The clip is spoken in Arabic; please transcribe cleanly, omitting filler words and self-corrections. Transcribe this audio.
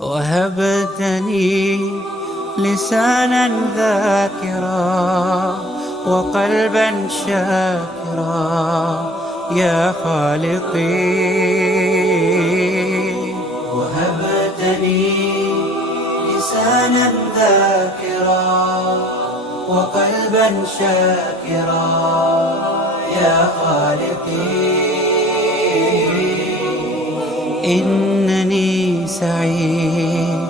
وهبتني لسانا ذاكرا وقلبا شاكرا يا خالقي. وهبتني لسانا ذاكرا وقلبا شاكرا يا خالقي. إنني سعيد